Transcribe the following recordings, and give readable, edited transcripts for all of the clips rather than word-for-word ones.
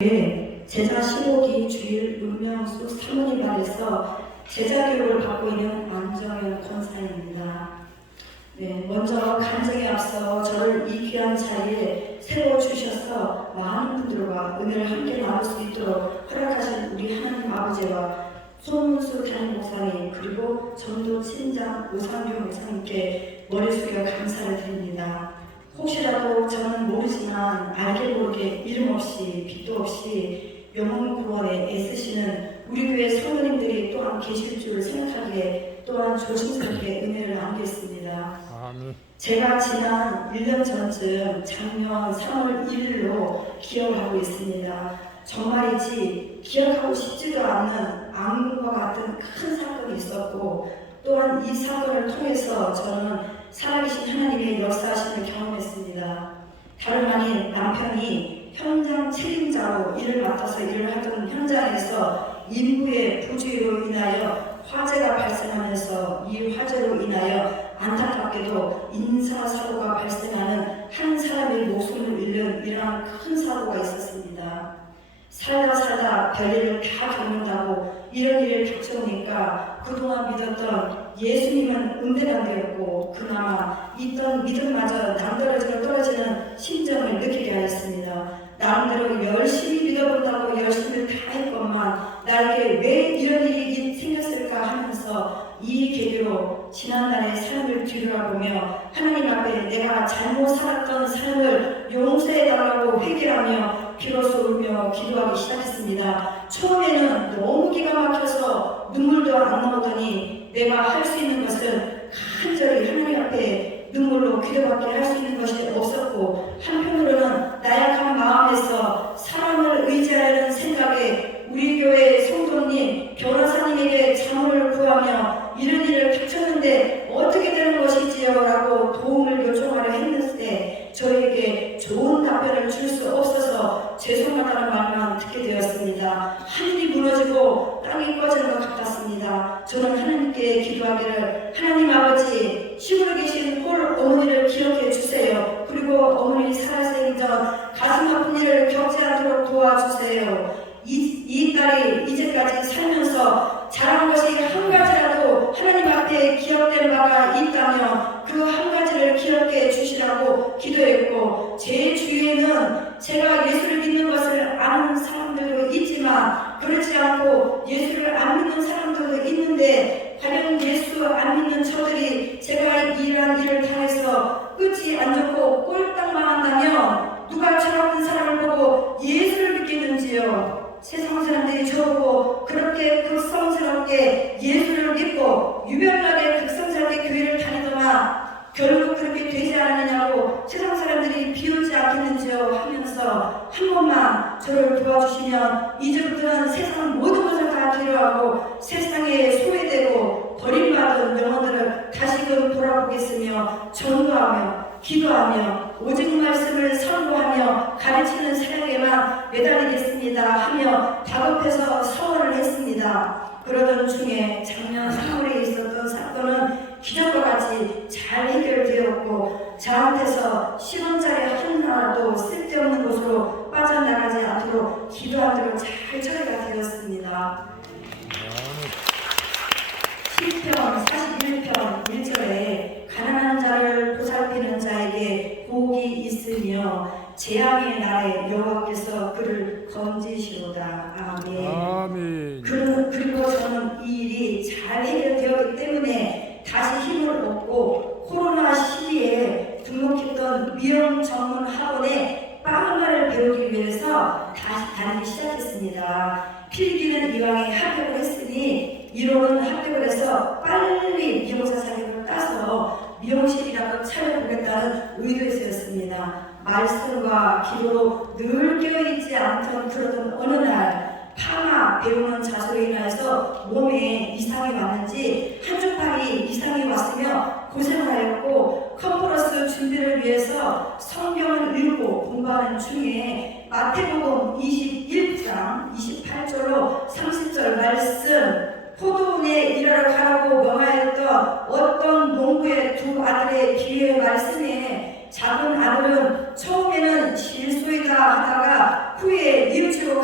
제자 15기 주일 문명수 사모님반에서 제자 교육을 받고 있는 안정현 권사입니다. 먼저 간증에 앞서 저를 이 귀한 자리에 세워주셔서 많은 분들과 은혜를 함께 나눌 수 있도록 허락하신 우리 하나님 아버지와 손문수 담임 목사님 그리고 전도 친장 오상규 목사님께 머리 숙여 감사를 드립니다. 혹시라도 저는 모르지만 알게 모르게 이름 없이 빛도 없이 영혼 구원에 애쓰시는 우리 교회 성도님들이 또한 계실 줄 생각하기에 또한 조심스럽게 은혜를 나누겠습니다. 아멘. 제가 지난 1년 전쯤 작년 3월 1일로 기억하고 있습니다. 정말이지 기억하고 싶지도 않는 악몽과 같은 큰 사건이 있었고 또한 이 사건을 통해서 저는 살아계신 하나님의 역사하심을 경험했습니다. 다름 아닌 남편이 현장 책임자로 일을 맡아서 일을 하던 현장에서 인부의 부주의로 인하여 화재가 발생하면서 이 화재로 인하여 안타깝게도 인사사고가 발생하는 한 사람의 목숨을 잃는 이러한 큰 사고가 있었습니다. 살다 별일을 다 겪는다고 이런 일을 닥쳐오니까 그동안 믿었던 예수님은 응대가 되었고 그나마 있던 믿음마저 남떨어지고 떨어지는 심정을 느끼게 하였습니다. 나름대로 열심히 믿어본다고 열심히 다 했건만 나에게 왜 이런 일이 생겼을까 하면서 이 계기로 지난날의 삶을 뒤돌아보며 하나님 앞에 내가 잘못 살았던 삶을 용서해달라고 회개하며 비로소 울며 기도하기 시작했습니다. 처음에는 너무 기가 막혀서 눈물도 안 나오더니 내가 할 수 있는 것은 간절히 하나님 앞에 눈물로 기도밖에 할 수 있는 것이 없었고 한편으로는 나약한 마음에서 사람을 의지하려는 생각에 우리 교회 성도님, 변호사님에게 자문을 구하며 이런 일을 닥쳤는데 어떻게 되는 것이지요? 라고 도움을 요청하려 했는데 저에게 좋은 답변을 줄 수 없어서 죄송하다는 말만 듣게 되었습니다. 하늘이 무너지고 땅이 꺼지는 것 같았습니다. 저는 하나님께 기도하기를 하나님 아버지 시골에 계신 홀 어머니를 기억해 주세요. 그리고 어머니 살아생전 가슴 아픈 일을 겪지 않도록 도와주세요. 이 딸이 이제까지 살면서 잘한 것이 한 가지라도 하나님 앞에 기억된 바가 있다면 그 한 가지를 기억해 주시라고 기도했고 제 주위에는 제가 예수를 믿는 것을 아는 사람들도 있지만 그렇지 않고 예수를 안 믿는 사람들도 있는데 과연 예수 안 믿는 저들이 제가 이러한 일을 당해서 끝이 안 좋고 꼴딱만 한다면 누가 저 같은 사람을 보고 예수를 믿겠는지요? 세상 사람들이 저보고 그렇게 극성스럽게 예수를 믿고 유별나게 극성스럽게 교회를 다니더나 결국 그렇게 되지 않느냐고 세상 사람들이 비웃지 않겠는지요 하면서 한 번만 저를 도와주시면 이제부터는 세상 모든 것을 다 뒤로하고 세상에 소외되고 버림받은 영혼들을 다시금 돌아보겠으며 전도하며 기도하며 오직 말씀을 선고하며 가르치는 사역에만 매달리겠습니다 하며 다급해서 서원을 했습니다. 그러던 중에 작년 3월에 있었던 사건은 기적과 같이 잘 해결되었고 저한테서 10원짜리 하나도 쓸데없는 곳으로 빠져나가지 않도록 기도하도록 잘 처리가 되었습니다. 시편 41편 1절에 가난한 자를 보살피는 자에게 복이 있으며 재앙의 날에 여호와께서 그를 건지시로다. 아멘. 그리고 저는 이 일이 잘 해결되었기 때문에 다시 힘을 얻고 코로나 시기에 등록했던 미용 전문 학원에 빠마를 배우기 위해서 다시 다니기 시작했습니다. 필기는 이왕에 합격을 했으니 1호는 합격을 해서 빨리 미용사 자격을 따서 미용실이라도 차려보겠다는 의도에서였습니다. 말씀과 기도로 늘 깨어있지 않던 그러던 어느 날 파마 배우는 자소로 인해서 몸에 이상이 왔는지 한쪽 팔이 이상이 왔으며 고생하였고 컨퍼런스 준비를 위해서 성경을 읽고 공부하는 중에 마태복음 21장 28절로 30절 말씀 포도원에 일하러 가라고 명하였던 어떤 농부의 두 아들의 비유의 말씀에 작은 아들은 처음에는 실수이다 하다가 후에 뉘우치고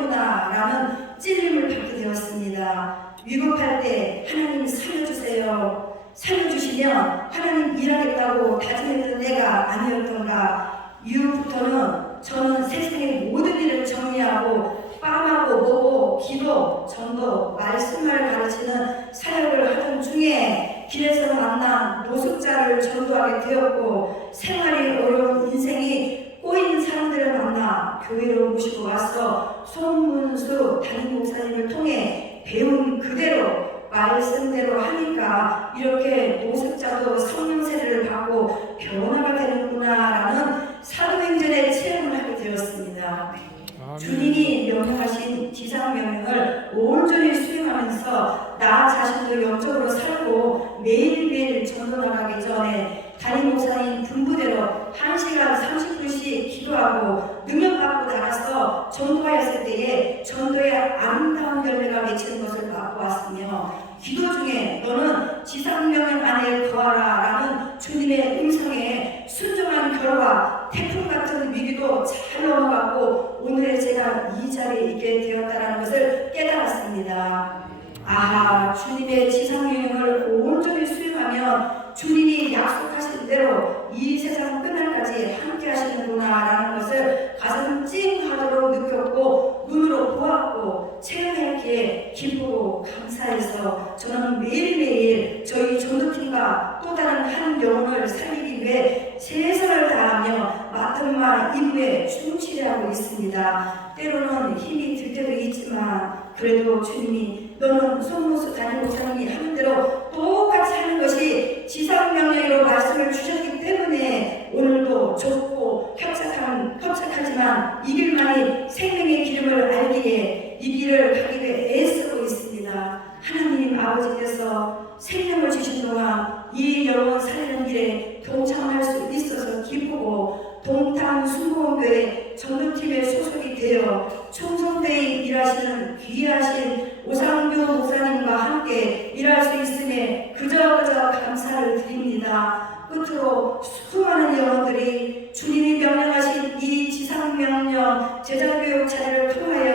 되는구나라는 찔림을 받게 되었습니다. 위급할 때 하나님 살려주세요. 살려주시면 하나님 일하겠다고 다짐했던 내가 아니었던가. 이후부터는 저는 세상의 모든 일을 정리하고 빵하고 보고 기도, 전도, 말씀을 가르치는 사역을 하던 중에 길에서 만난 노숙자를 전도하게 되었고, 생활이 어려운 인생이 꼬인 사람들을 만나 교회로 모시고 와서 손문수 담임 목사님을 통해 배운 그대로 말씀대로 하니까 이렇게 노숙자도 성령 세례를 받고 변화가 되는구나라는 사도행전의 체험을 하게 되었습니다. 주님이 명령하신 지상명령을 온전히 수행하면서 나 자신도 영적으로 살고 매일매일 전도 나가기 전에 담임 목사님 분부대로 1시간 30분씩 기도하고 능력받고 나가서 전도하였을 때에 전도의 아름다운 열매가 맺히는 것을 맛보았으며, 기도 중에 너는 지상명령 안에 거하라 라는 주님의 음성에 순종한 결과 태풍 같은 위기도 잘 넘어가고 오늘의 제가 이 자리에 있게 되었다는 것을 깨달았습니다. 아, 주님의 지상명령을 온전히 수행하면 주님이 약속하신 대로 이 세상 끝날까지 함께 하시는구나 라는 것을 가슴 찡하도록 느꼈고 눈으로 보았고 체험했기에 기쁘고 감사해서 저는 매일매일 저희 전도팀과 또 다른 한 영혼을 살리기 위해 최선을 다하며 맡은 바 임무에 충실히 하고 있습니다. 때로는 힘이 들 때도 있지만 그래도 주님이 너는 손문수 담임 목사님이 하는 대로 똑같이 하는 것이 지상명령으로 말씀을 주셨기 때문에 오늘도 좁고 협착하지만 이 길만이 생명의 기름을 알기에 이 길을 가기 위해 애쓰고 있습니다. 하나님 아버지께서 생명을 주신 동안 이 영혼 살리는 길에 동참할 수 있어서 기쁘고, 동탄 순복음교회 전도팀에 소속이 되어 총성대에 일하시는 귀하신 오상규 목사님과 함께 일할 수 있음에 그저 감사를 드립니다. 끝으로 수많은 영혼들이 주님이 명령하신 이 지상명령 제자교육 차례를 통하여